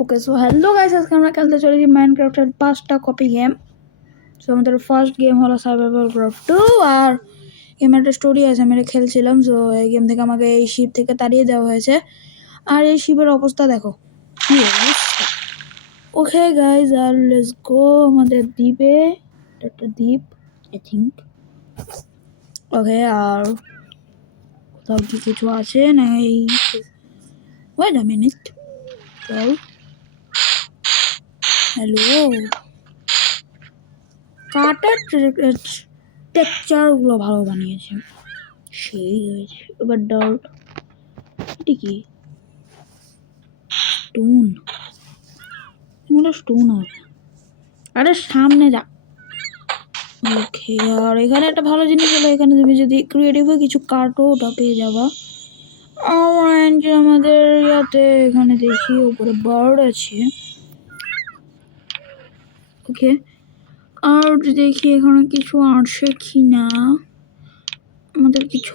ওকে, so hello guys, আজকে আমরা খেলতে চলেছি মাইনক্রাফটের 5টা কপি গেম। সো আমাদের ফার্স্ট গেম হলো সার্ভাইভাল ক্রাফট 2, আর গেমের একটা স্টোরি আছে, আমি এটা খেলছিলাম। সো এই গেম থেকে আমাকে এই শিপ থেকে তাড়িয়ে দেওয়া হয়েছে, আর এই শিপের অবস্থা দেখো কি অবস্থা। Okay guys, R let's go আমাদের দ্বীপে। একটা দ্বীপ আই থিঙ্ক। ওকে, আর কোথাও কি কিছু আছে না? এই ওয়েট আ মিনিট, চল। হ্যালো, কাটার টেক্সচারগুলো ভালো বানিয়েছে, সেই হয়েছে। এবার ডার্ট, এটা কি? স্টোন, এগুলো স্টোন হবে। আরে সামনে যা। ওকে, আর এখানে একটা ভালো জিনিস হলো, এখানে তুমি যদি ক্রিয়েটিভ হয়ে কিছু কাটো ওটা পেয়ে যাবা। আমাদের ইয়াতে এখানে দেখি উপরে বার্ড আছে। ওকে, আর দেখি এখানে কিছু আসে কি না আমাদের কিছু।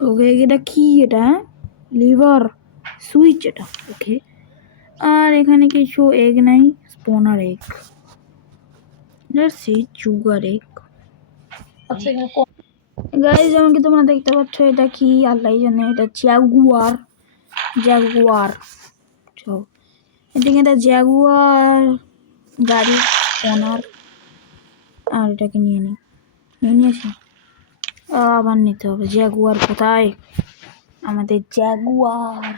ওকে, এটা কি? এটা লিভার সুইচ এটা। ওকে, আর এখানে কিছু এগ নাই, spawner egg. Let's see sugar egg. আচ্ছা, গাইস যেমন কি তোমরা দেখতে পাচ্ছ, এটা কি আল্লাহ জানে। এটা জ্যাগুয়ার, জ্যাগুয়ার। তো এটা জ্যাগুয়ার গাড়ি স্পনার। আর এটাকে নিয়ে নিয়েছি। আবার নিতে হবে। জ্যাগুয়ার কোথায়? আমাদের জ্যাগুয়ার।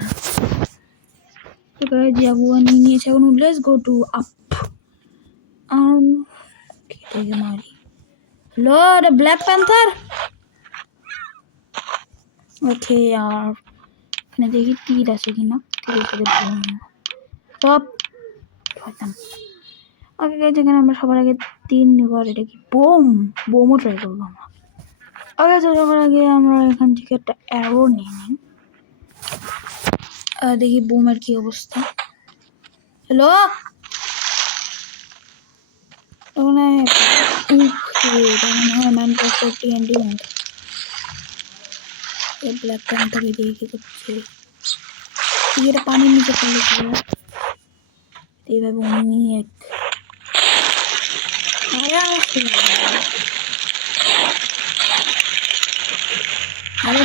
জ্যাগুয়ার নিয়ে নিয়েছে। এখন লেটস গো টু আপ। এটাকে মারি। হ্যালো, এটা ব্ল্যাক প্যান্থার। ওকে, আর এখানে দেখি তীর আছে কিনা। সব আগে যেখানে আমরা সবার আগে তীর নেব। আর এটা কি? বোম, বোমও ট্রাই করবো আমরা। আগে সবার আগে আমরা এখান থেকে একটা অ্যারো নিয়ে নিই। দেখি বোমের কি অবস্থা। হ্যালো, মানে মাইনক্রাফটের টিএনডি ব্ল্যাক প্যান্থার এদিকে কি করছে? এটা পানির নিচে ফেলে ছিল এইভাবে অনেক। আরে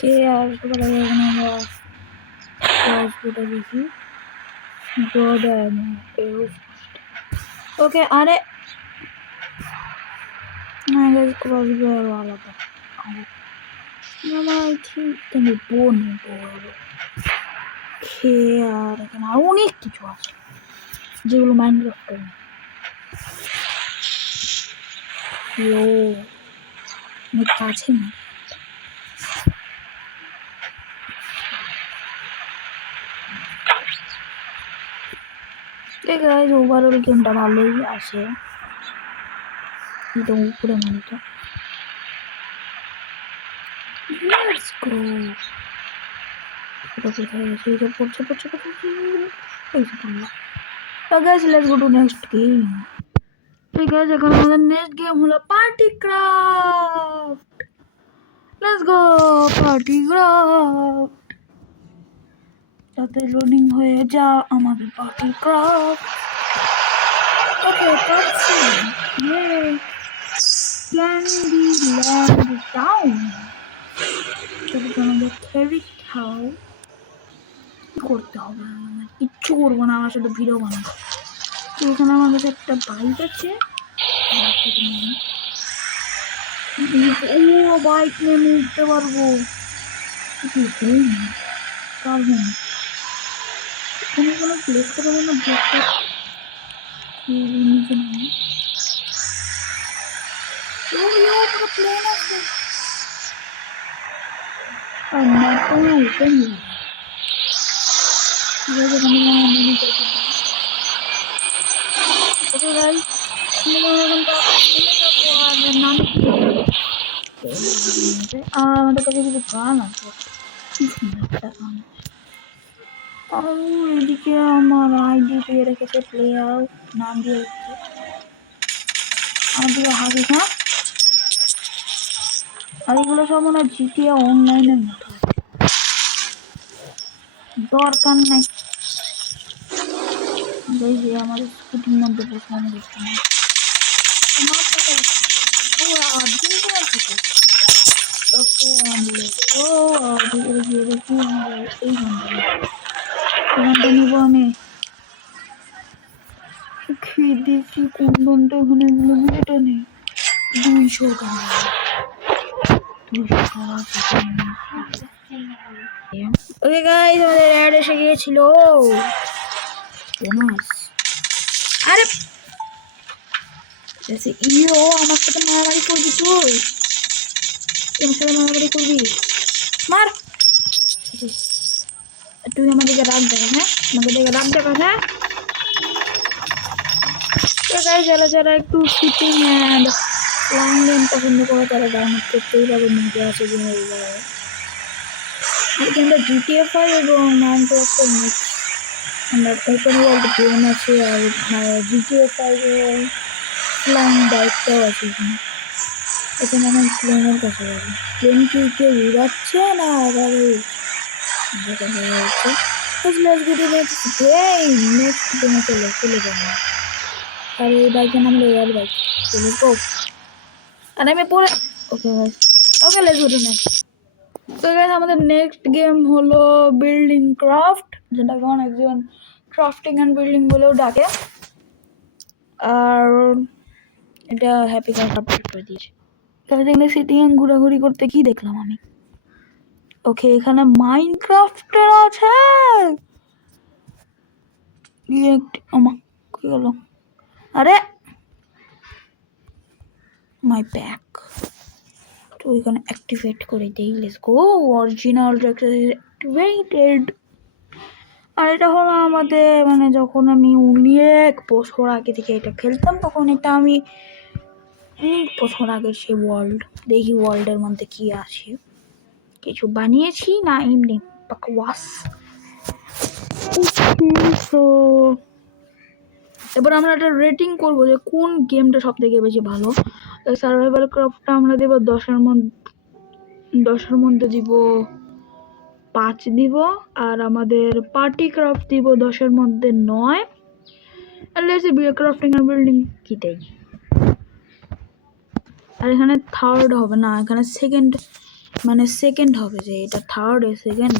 কে আর সবার আগে এখানে আমরা ক্রসবোটা দেখি। ওকে, আরে না গাইস, ক্রসবো আরো আলাদা। আমার ঠিক তুমি বোন বলো। আর এখানে আরো অনেক কিছু আছে যেগুলো মাইনক্রাফটে নেই। অনেক কাছে না। গাইস, ওভারঅল গেমটা ভালোই আছে। এটা উপরে মনটা। Let's go. এটা কোথায় গেছে? এটা পড়ছে। Guys, let's go to next game. ঠিক আছে, এখন আমাদের নেক্সট গেম হলো party craft. Let's go party craft. যাতে লোডিং হয়ে যা আমাদের পার্টি ক্রাফট। ওকে, কাটসিন। Candy land town. আমাদের খেরি খাও করতে হবে। কিচ্ছু করবো না, আমার শুধু ভিডিও বানাবো। এখানে আমার কাছে একটা বাইক আছে। ও বাইক নিয়ে উঠতে পারবো। পারবেন এখানে কোনো প্লেস করা যাবে না। ব্লকটা নিচে নামে। প্লেন আছে আর ম্যাপটা ওপেন আমাদের কাছে কিছু গান আছে। কি সুন্দর একটা গান। এদিকে আমার আইডি দিয়ে রেখেছে প্লেয়ার নাম দিয়ে রেখেছে। আমার দিকে হাসিস না। আর এগুলো সব মনে হয় জিটিএ অনলাইনের মতো, দরকার নাই। এই যে আমাদের স্কুটির মধ্যে বসে আমি দেখতে না ওকে আনলে ও ভিতরে গিয়ে দেখি আমাদের এই ঘন্টা নেবো আমি। খেয়ে দেখি কোন ঘন্টা ওখানে এটা নেই 200 টাকা 200 টাকা। ওকে গাইস আমাদের অ্যাড এসে গিয়েছিল বোনাস। আরে এসে ইও আমার সাথে মারামারি করবি তুই, তোমার সাথে মারামারি করবি মার। তুই আমাদেরকে রাগ দেবে হ্যাঁ, আমাকে দেখে রাগ দেবে হ্যাঁ। তো গাইস যারা যারা একটু শুটিং অ্যান্ড লং গেম পছন্দ করে তারা ডাউনলোড করতেই পারবে, মজা আছে গেমের উপরে। গেমটা জিটিএ 5 এবং মাইনক্রাফটের মিক্স। আমরা ওপেন ওয়ার্ল্ড গেম আছে আর জিটিএ 5 এর ফ্লাইং বাইকটাও আছে এখানে। এখানে এখন প্লেনের কাছে যাবে, প্লেন কি কেউ উড়াচ্ছে না আবারও হচ্ছে। নেক্সট গেমে চলে যাবো। আর এই বাইকের নাম এয়ার বাইক, চলে গো। আর আমি পরে okay okay let's go to next. তো গাইস আমাদের নেক্সট গেম হলো বিল্ডিং ক্রাফট, যেটাকে অনেকজন ক্রাফটিং অ্যান্ড বিল্ডিং বলেও ডাকে। আর এটা হ্যাপি কার্ড আপডেট করে দিয়েছে। এখানে সিটিং ঘোরাঘুরি করতে কি দেখলাম আমি, ওকে এখানে মাইনক্রাফটের আছে। কি হলো আরে মাই ব্যাক, তো এখানে অ্যাক্টিভেট করে দেই। Let's go, original activated. আর এটা হলো আমাদের মানে যখন আমি অনেক বছর আগে থেকে এটা খেলতাম, তখন এটা আমি অনেক বছর আগে সে ওয়ার্ল্ড, দেখি ওয়ার্ল্ডের মধ্যে কি আছে, কিছু বানিয়েছি না এমনি বাকওয়াস। তো এবার আমরা একটা রেটিং করবো যে কোন গেমটা সব থেকে বেশি ভালো। সার্ভাইভাল ক্রাফটটা আমরা দেবো 10-এর মধ্যে দিব 5 দিব। আর আমাদের পার্টি ক্রাফট দিব 10-এর মধ্যে 9। আর লেটস বি ক্রাফটিং আর বিল্ডিং কি দেই। আর এখানে থার্ড হবে না, এখানে সেকেন্ড, মানে সেকেন্ড হবে, যে এটা থার্ড সেকেন্ড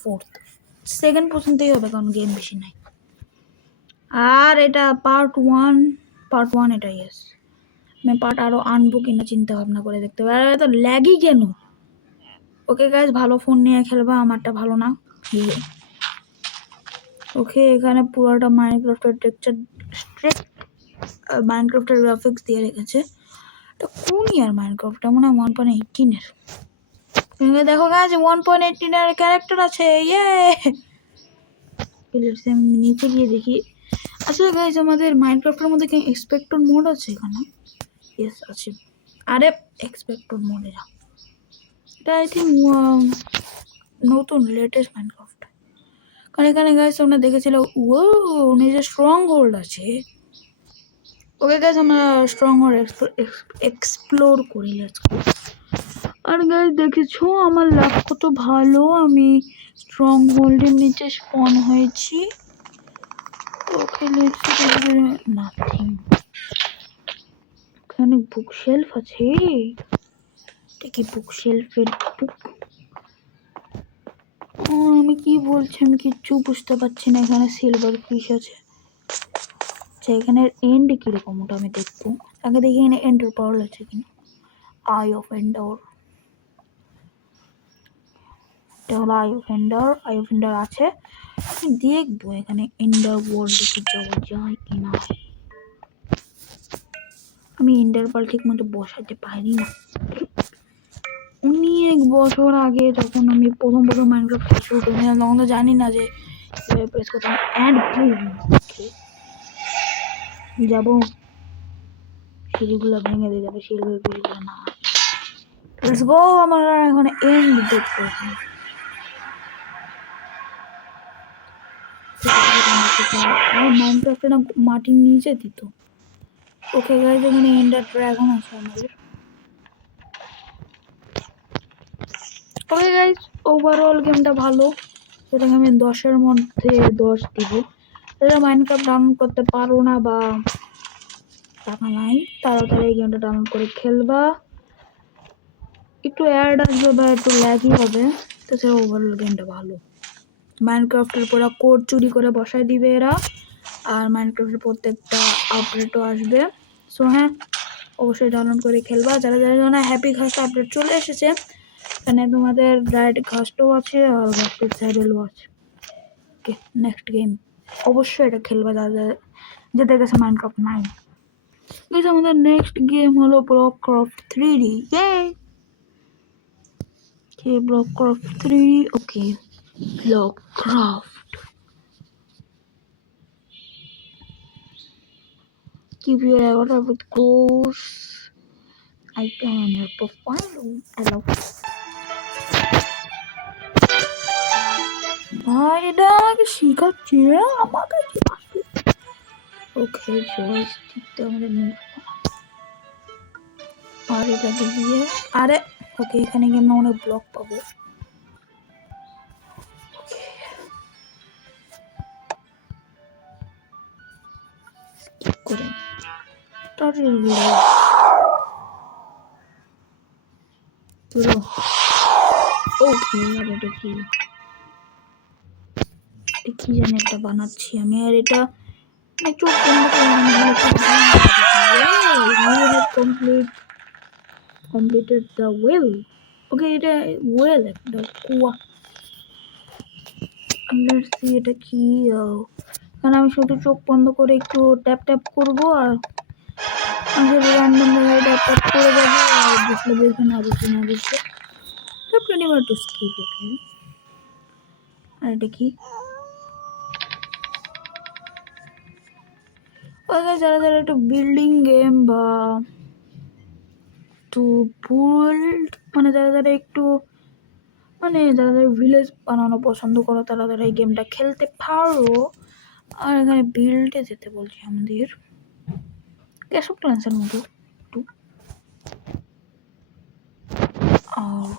ফোর্থ, সেকেন্ড পর্যন্তই হবে কারণ গেম বেশি নাই। আর এটা পার্ট ওয়ান এটা ইয়েস। আমি পার্ট আরও আনবো কিনা চিন্তা ভাবনা করে দেখতে হবে। আর এত ল্যাগই কেন? ওকে গাইজ ভালো ফোন নিয়ে খেলবা, আমারটা ভালো না। ওকে এখানে পুরোটা মাইনক্রাফটের টেক্সচার স্ট্রিক্ট মাইনক্রাফটের গ্রাফিক্স দিয়ে রেখেছে। এটা কোন ইয়ার মাইনক্রাফটটা মনে হয় 1.18-এর। দেখো গাইজ 1.18-এর ক্যারেক্টার আছে, ইয়ে আমি নিচে গিয়ে দেখি। আসলে গাইজ আমাদের মাইনক্রাফটের মধ্যে কি এক্সপেক্টর মোড আছে এখানে? ইয়েস আছে। আরে এক্সপেক্টর মোডে যাও, এটা আই থিঙ্ক নতুন লেটেস্ট মাইনক্রাফট। কারণ এখানে গাইজ তোমরা দেখেছিল ও নিজের স্ট্রং হোল্ড আছে। ওকে গাইজ আমরা স্ট্রং হোল্ড এক্সপ্লোর করি, লেটস গো। আর গাইজ দেখেছো আমার লাভ কত ভালো, আমি স্ট্রং হোল্ডের নিচে স্পন হয়েছি। ওকে লেটস গো। নাথিং, এখানে বুক শেলফ আছে। এটা কি বুক শেলফের বুক? আমি কি বলছি আমি কিচ্ছু বুঝতে পারছি না। এখানে সিলভার ফিশ আছে। আচ্ছা এখানের এন্ড কিরকম ওটা আমি দেখবো আগে, দেখি এখানে এন্ডার পার্ল আছে কিনা। আই অফ এন্ডার, এটা হলো আই অফ এন্ডার আছে। আমি দেখবো এখানে এন্ডার ওয়ার্ল্ডে কি যাওয়া যায় কিনা। আমি এন্ডার পার্ল ঠিক মতো বসাতে পারি না। অনেক বছর আগে যখন আমি প্রথম মাইনক্রাফট শুরু করেছিলাম তখন তো জানি না যে প্রেস করতাম অ্যাড যাবো, সিঁড়িগুলো ভেঙে দিয়ে যাবে, সিঁড়িগুলো না। লেটস গো, আমরা এখন এন্ড দেখবো। মাইনক্রাফটে না মাটির নিচে দিত। ওকে গাইজ এখানে এন্ডার ড্রাগন আছে আমাদের। ওকে গাইস, ওভারঅল গেমটা ভালো, সেটাকে আমি 10-এর মধ্যে 10 দিব। যারা মাইনক্রাফট ডাউনলোড করতে পারো না বা টাকা নাই, তাড়াতাড়ি এই গেমটা ডাউনলোড করে খেলবা। একটু অ্যাড আসবে বা একটু ল্যাগই হবে, তো সে ওভারঅল গেমটা ভালো। মাইনক্রাফটের পুরো কোড চুরি করে বসায় দিবে এরা, আর মাইনক্রাফটের প্রত্যেকটা আপডেটও আসবে। সো হ্যাঁ, অবশ্যই ডাউনলোড করে খেলবা। যারা যারা জানা হ্যাপি ঘাস আপডেট চলে এসেছে, এখানে তোমাদের রাইড ঘাসটাও আছে আর ঘাসটির সাইডেলও আছে। ওকে, নেক্সট গেম অবশ্যই এটা খেলবা যাদের কাছে মাইনক্রাফট নাই। আমাদের নেক্সট গেম হলো ব্লকক্রাফট 3D। Okay, Blockcraft 3D. Okay, Blockcraft. Keep your avatar with course icon on your profile. Allow. ভাই এটা আমাকে শিখাচ্ছে আমাকে শিখাচ্ছে। ওকে জয়স্টিকটা আমাদের নিয়ে আর এটাকে দিয়ে আরে ওকে এখানে গিয়ে আমরা অনেক ব্লক পাবো। স্কিপ করে টার্টেল ভিলেজ চলো। ওকে আর এটা কি জানি একটা বানাচ্ছি আমি, আর এটা চোখ বন্ধ করে completed the well. ওকে এটা ওয়েল একটা কুয়া। লেটস সি এটা কি। কারণ আমি শুধু চোখ বন্ধ করে একটু ট্যাপ ট্যাপ করবো আর র্যান্ডম জায়গায় ট্যাপ ট্যাপ করে যাবো আর বুঝলে বলতে না বুঝতে না বুঝতে pretty much to skip. ওকে আর এটা কি। ওকে যারা যারা একটু বিল্ডিং গেম বা একটু বুল্ড মানে যারা যারা একটু মানে যারা যারা ভিলেজ বানানো পছন্দ করো তারা তারা এই গেমটা খেলতে পারো। আর এখানে বিল্ডে যেতে বলছি আমাদের ক্যাশ অফ ক্ল্যান্সের মতো একটু। আর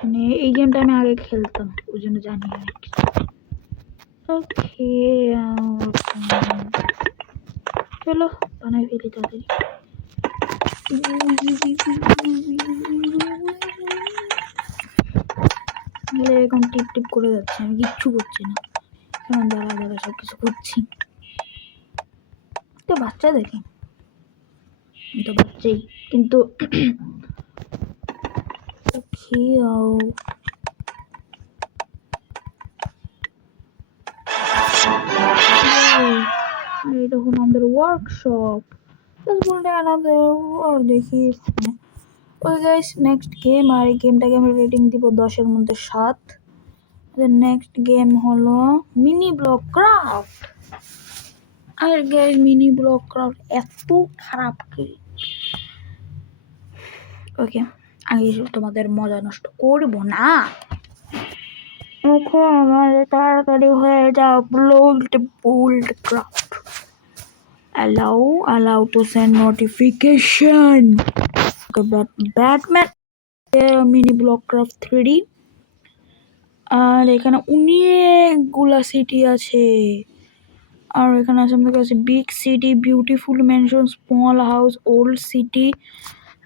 মানে এই গেমটা আমি আগে খেলতাম ওই জন্য জানি অনেক কিছু। ওকে চলো বানাই ফেলি তাড়াতাড়ি। এরকম টিপ টিপ করে যাচ্ছে, আমি কিচ্ছু করছি না, এখন দাঁড়া দাঁড়া সব কিছু করছি। তো বাচ্চা দেখি তো বাচ্চাই কিন্তু এটা হলো আমাদের ওয়ার্কশপ। দেখি ওকে গাইস নেক্সট গেম, আর এই গেমটাকে আমি রেটিং দিব 10-এর মধ্যে 7। নেক্সট গেম হলো মিনি ব্লক ক্রাফট। আর গাইস মিনি ব্লক ক্রাফট এত খারাপ কি। ওকে আগে তোমাদের মজা নষ্ট করব না। ওকে আমাদের তাড়াতাড়ি হয়ে যাও build craft. allow to send notification. Okay, Batman mini block craft 3D। আর এখানে অনেকগুলা সিটি আছে, আর এখানে আছে আমাদের কাছে big city, beautiful mansion, small house, old city.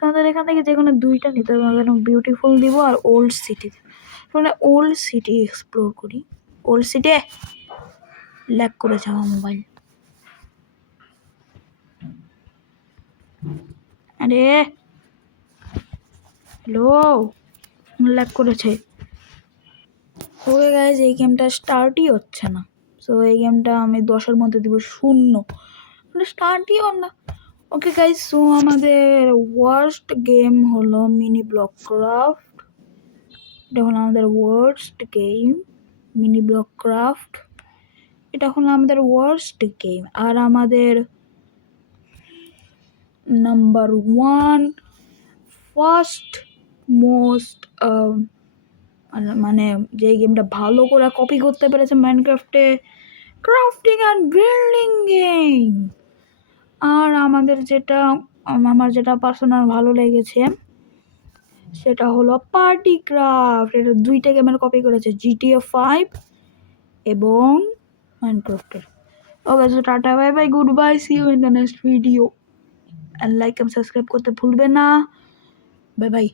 আমাদের এখান থেকে যে কোনো দুইটা নিতে হবে, বিউটিফুল দিব আর ওল্ড সিটি দিব। তাহলে ওল্ড সিটি এক্সপ্লোর করি। ওল্ড সিটি ল্যাগ করেছে আমার মোবাইল। আরে হ্যালো ল্যাগ করেছে। ওকে গাইজ এই গেমটা স্টার্টই হচ্ছে না, সো এই গেমটা আমি 10-এর মধ্যে দিব 0, স্টার্টই হল না। ওকে গাইজ সো আমাদের ওয়ার্স্ট গেম হলো মিনি ব্লক ক্রাফট। এটা হলো আমাদের worst game mini block craft. এটা হলো আমাদের ওয়ার্স্ট গেম। আর আমাদের নাম্বার 1 ফার্স্ট মোস্ট মানে যে গেমটা ভালো করে কপি করতে পেরেছে মাইনক্রাফটে, ক্রাফটিং অ্যান্ড বিল্ডিং গেম। আর আমাদের যেটা আমার যেটা পার্সোনাল ভালো লেগেছে সেটা হলো পার্টি ক্রাফট। এটা 2টা গেমের কপি করেছে, GTA 5 এবং মাইনক্রাফটের। ওকে, সো টাটা, bye bye, good bye, see you in the next video, and like and subscribe করতে ভুলবেন না। Bye by.